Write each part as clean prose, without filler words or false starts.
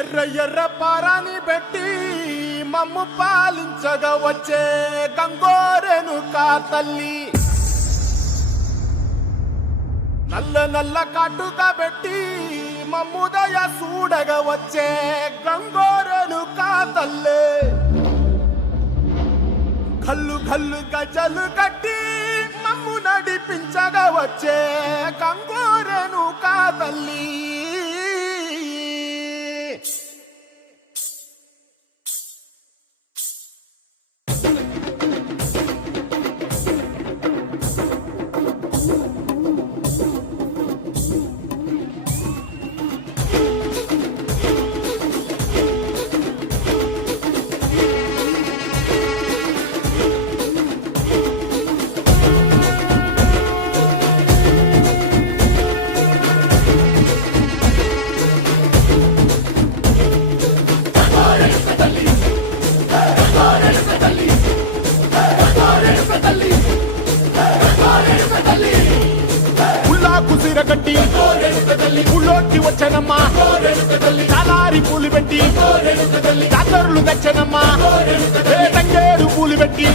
ఎర్ర ఎర్ర పారాని పెట్టి మమ్ము పాలించగా వచ్చే గంగోరెను కా తల్లి, నల్ల నల్ల కాటుగా పెట్టి మమ్ముదయ చూడగా వచ్చే గంగోరెను కా తల్లి, కల్లు కల్లు గజలు కట్టి మమ్ము నడిపించగా వచ్చే గంగోరెను కా తల్లి. కుసిరగట్టి పుల్లోకి వచ్చనమ్మా, చాలారి పూలు పెట్టి జాతరులు తెచ్చనమ్మా, తంగేరు పూలు పెట్టి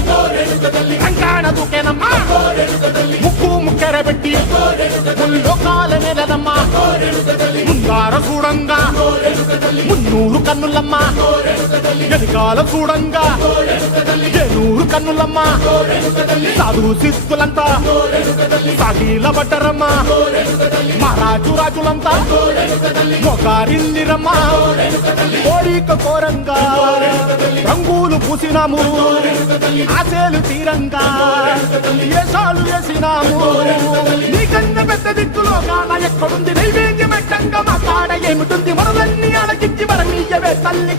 కంకాణ దూకేనమ్మా, ముక్కు ముక్కెర పెట్టి ముల్లోకాల నెలనమ్మా, ముందార చూడంగా మున్నూరు కన్నులమ్మా, వెనకాల చూడంగా ఏనూరు కన్నులమ్మా, సాధు శిస్తులంతా సాగిల పడ్డరమ్మా, మహారాజు రాజులంతా మొగారిల్లిరమ్మా, కోరిక కోరంగా రంగులు పూసినాము, ఆశలు తీరంగా ఏసాలు వేసినాము, నీకన్నా పెద్ద దిక్కులో కాన ఎక్కడుంది, నైవేద్యం ఎట్టంగా మా కాడ ఏమిటుంది, మనలన్నీ అలకించి వరమీయవే తల్లి.